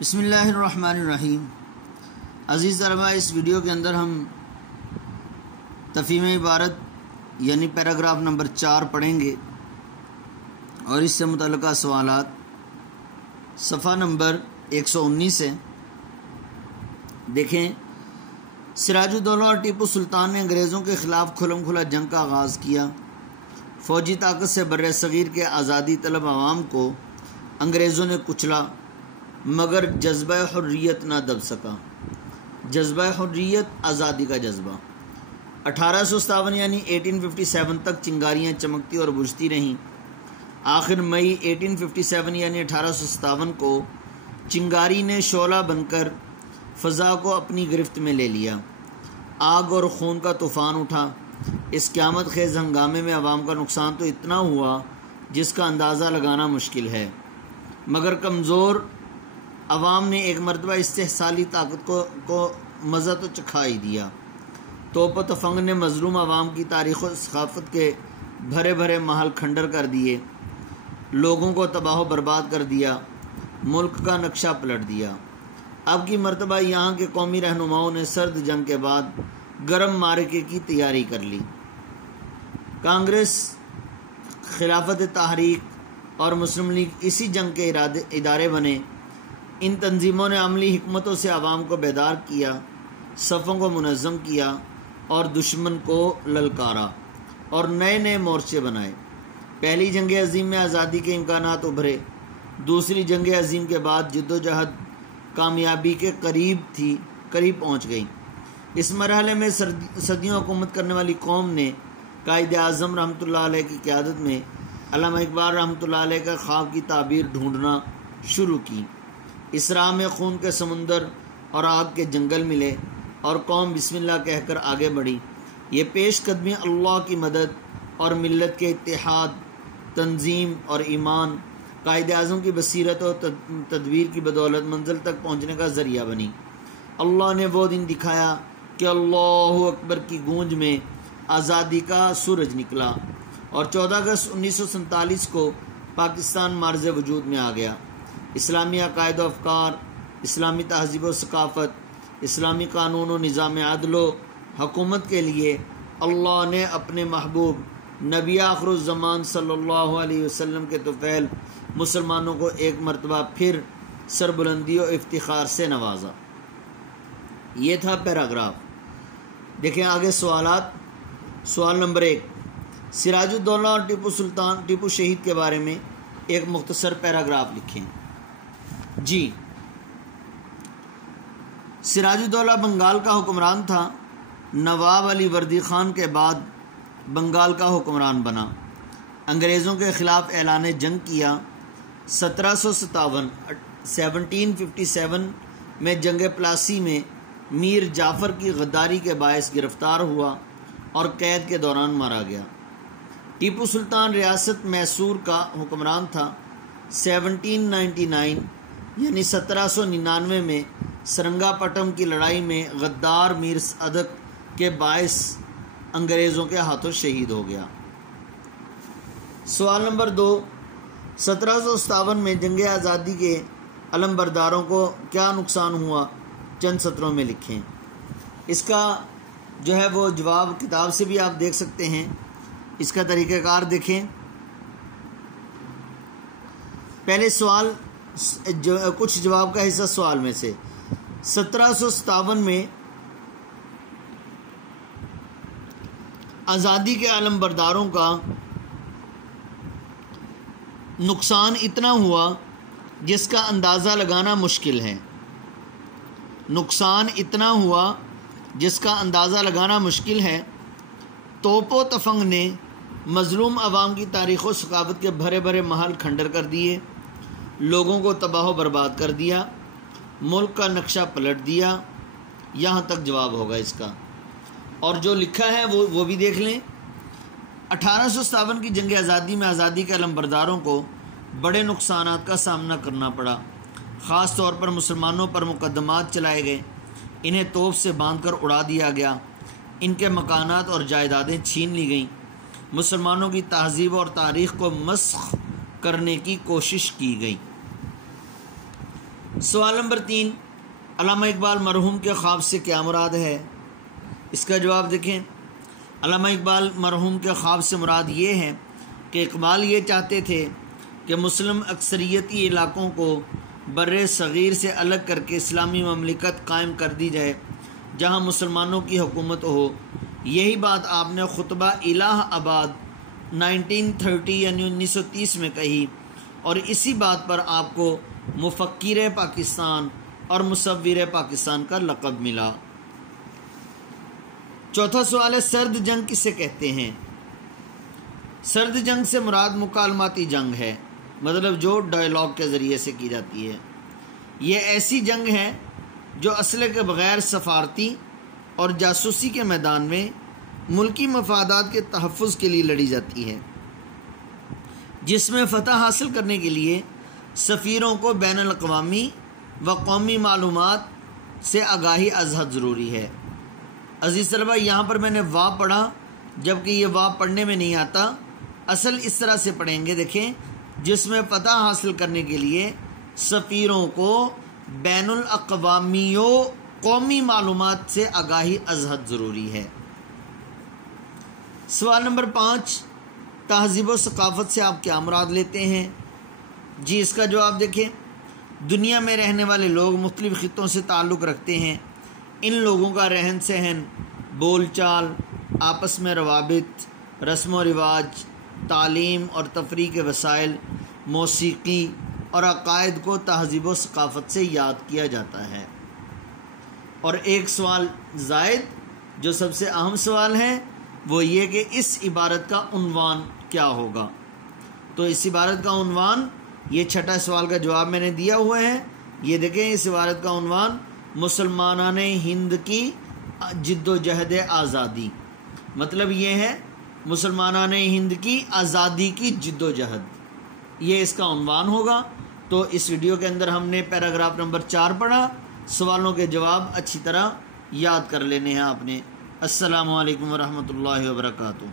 بسم اللہ الرحمن الرحیم۔ عزیز طلباء، اس ویڈیو کے اندر ہم تفہیم عبارت یعنی پیراگراف نمبر 4 پڑھیں گے اور اس سے متعلقہ سوالات صفحہ نمبر 119 ہے۔ دیکھیں، سراج الدولہ اور ٹیپو سلطان نے انگریزوں کے خلاف کھلم کھلا جنگ کا آغاز کیا۔ فوجی طاقت سے بر صغیر کے آزادی طلب عوام کو انگریزوں نے کچلا، مگر جذبہ حریت نہ دب سکا۔ جذبہ حریت آزادی کا جذبہ 1857 یعنی 1857 تک چنگاریاں چمکتی اور بجھتی رہیں۔ آخر مئی 1857 یعنی 1857 کو چنگاری نے شعلہ بن کر فضا کو اپنی گرفت میں لے لیا۔ آگ اور خون کا طوفان اٹھا۔ اس قیامت خیز ہنگامے میں عوام کا نقصان تو اتنا ہوا جس کا اندازہ لگانا مشکل ہے، مگر کمزور عوام نے ایک مرتبہ استحصالی طاقت کو مزہ تو چکھا ہی دیا۔ توپ و تفنگ نے مظلوم عوام کی تاریخ و ثقافت کے بھرے بھرے محل کھنڈر کر دیے، لوگوں کو تباہ و برباد کر دیا، ملک کا نقشہ پلٹ دیا۔ اب کی مرتبہ یہاں کے قومی رہنماؤں نے سرد جنگ کے بعد گرم معرکے کی تیاری کر لی۔ کانگریس، خلافت تحریک اور مسلم لیگ اسی جنگ کے ادارے بنے۔ ان تنظیموں نے عملی حکمتوں سے عوام کو بیدار کیا، صفوں کو منظم کیا اور دشمن کو للکارا اور نئے نئے مورچے بنائے۔ پہلی جنگ عظیم میں آزادی کے امکانات ابھرے۔ دوسری جنگ عظیم کے بعد جدوجہد کامیابی کے قریب پہنچ گئی۔ اس مرحلے میں صدیوں حکومت کرنے والی قوم نے قائد اعظم رحمۃ اللہ علیہ کی قیادت میں علامہ اقبال رحمۃ اللہ علیہ کے خواب کی تعبیر ڈھونڈنا شروع کی۔ اس راہ میں خون کے سمندر اور آگ کے جنگل ملے اور قوم بسم اللہ کہہ کر آگے بڑھی۔ یہ پیش قدمی اللہ کی مدد اور ملت کے اتحاد، تنظیم اور ایمان، قائد اعظم کی بصیرت اور تدبیر کی بدولت منزل تک پہنچنے کا ذریعہ بنی۔ اللہ نے وہ دن دکھایا کہ اللہ اکبر کی گونج میں آزادی کا سورج نکلا اور 14 اگست 1947 کو پاکستان معرض وجود میں آ گیا۔ اسلامی عقائد و افکار، اسلامی تہذیب و ثقافت، اسلامی قانون و نظام عدل و حکومت کے لیے اللہ نے اپنے محبوب نبی آخر الزمان صلی اللہ علیہ وسلم کے طفیل مسلمانوں کو ایک مرتبہ پھر سربلندی و افتخار سے نوازا۔ یہ تھا پیراگراف۔ دیکھیں آگے سوالات۔ سوال نمبر 1، سراج الدولہ اور ٹیپو شہید کے بارے میں ایک مختصر پیراگراف لکھیں۔ جی، سراج الدولہ بنگال کا حکمران تھا۔ نواب علی وردی خان کے بعد بنگال کا حکمران بنا۔ انگریزوں کے خلاف اعلان جنگ کیا۔ 1757 میں جنگ پلاسی میں میر جعفر کی غداری کے باعث گرفتار ہوا اور قید کے دوران مارا گیا۔ ٹیپو سلطان ریاست میسور کا حکمران تھا۔ 1799 یعنی 1799 میں سرنگا پٹم کی لڑائی میں غدار میر صدق کے باعث انگریزوں کے ہاتھوں شہید ہو گیا۔ سوال نمبر 2، 1757 میں جنگ آزادی کے علمبرداروں کو کیا نقصان ہوا؟ چند سطروں میں لکھیں۔ اس کا جو ہے وہ جواب کتاب سے بھی آپ دیکھ سکتے ہیں۔ اس کا طریقہ کار دیکھیں۔ پہلے سوال کچھ جواب کا حصہ سوال میں سے۔ 1757 میں آزادی کے علمبرداروں کا نقصان اتنا ہوا جس کا اندازہ لگانا مشکل ہے۔ نقصان اتنا ہوا جس کا اندازہ لگانا مشکل ہے۔ توپ و تفنگ نے مظلوم عوام کی تاریخ و ثقافت کے بھرے بھرے محل کھنڈر کر دیے، لوگوں کو تباہ و برباد کر دیا، ملک کا نقشہ پلٹ دیا۔ یہاں تک جواب ہوگا اس کا، اور جو لکھا ہے وہ بھی دیکھ لیں۔ 1857 کی جنگ آزادی میں آزادی کے علمبرداروں کو بڑے نقصانات کا سامنا کرنا پڑا۔ خاص طور پر مسلمانوں پر مقدمات چلائے گئے، انہیں توپ سے باندھ کر اڑا دیا گیا، ان کے مکانات اور جائیدادیں چھین لی گئیں، مسلمانوں کی تہذیب اور تاریخ کو مسخ کرنے کی کوشش کی گئی۔ سوال نمبر 3، علامہ اقبال مرحوم کے خواب سے کیا مراد ہے؟ اس کا جواب دیکھیں۔ علامہ اقبال مرحوم کے خواب سے مراد یہ ہے کہ اقبال یہ چاہتے تھے کہ مسلم اکثریتی علاقوں کو بر صغیر سے الگ کر کے اسلامی مملکت قائم کر دی جائے جہاں مسلمانوں کی حکومت ہو۔ یہی بات آپ نے خطبہ الہ آباد 1930 یعنی 1930 میں کہی، اور اسی بات پر آپ کو مفکر پاکستان اور مصور پاکستان کا لقب ملا۔ چوتھا سوال ہے، سرد جنگ کسے کہتے ہیں؟ سرد جنگ سے مراد مکالماتی جنگ ہے، مطلب جو ڈائیلاگ کے ذریعے سے کی جاتی ہے۔ یہ ایسی جنگ ہے جو اسلحے کے بغیر سفارتی اور جاسوسی کے میدان میں ملکی مفادات کے تحفظ کے لیے لڑی جاتی ہے، جس میں فتح حاصل کرنے کے لیے سفیروں کو بین الاقوامی و قومی معلومات سے آگاہی ازحد ضروری ہے۔ عزیز طلبہ، یہاں پر میں نے وا پڑھا جبکہ یہ وا پڑھنے میں نہیں آتا، اصل اس طرح سے پڑھیں گے، دیکھیں، جس میں فتح حاصل کرنے کے لیے سفیروں کو بین الاقوامی و قومی معلومات سے آگاہی ازحد ضروری ہے۔ سوال نمبر 5، تہذیب و ثقافت سے آپ کیا مراد لیتے ہیں؟ جی، اس کا جواب دیکھیں۔ دنیا میں رہنے والے لوگ مختلف خطوں سے تعلق رکھتے ہیں۔ ان لوگوں کا رہن سہن، بول چال، آپس میں روابط، رسم و رواج، تعلیم اور تفریح کے وسائل، موسیقی اور عقائد کو تہذیب و ثقافت سے یاد کیا جاتا ہے۔ اور ایک سوال زائد جو سب سے اہم سوال ہے وہ یہ کہ اس عبارت کا عنوان کیا ہوگا؟ تو اس عبارت کا عنوان، یہ چھٹا سوال کا جواب میں نے دیا ہوا ہے، یہ دیکھیں، اس عبارت کا عنوان مسلمانان ہند کی جد و جہد آزادی، مطلب یہ ہے مسلمانان ہند کی آزادی کی جد و جہد، یہ اس کا عنوان ہوگا۔ تو اس ویڈیو کے اندر ہم نے پیراگراف نمبر 4 پڑھا، سوالوں کے جواب اچھی طرح یاد کر لینے ہیں آپ نے۔ السلام علیکم ورحمۃ اللہ وبرکاتہ۔